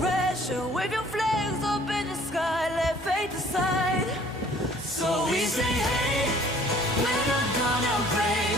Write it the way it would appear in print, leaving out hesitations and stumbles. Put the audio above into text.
pressure. Wave your flags up in the sky, let fate decide. So we say, hey, we're not gonna break.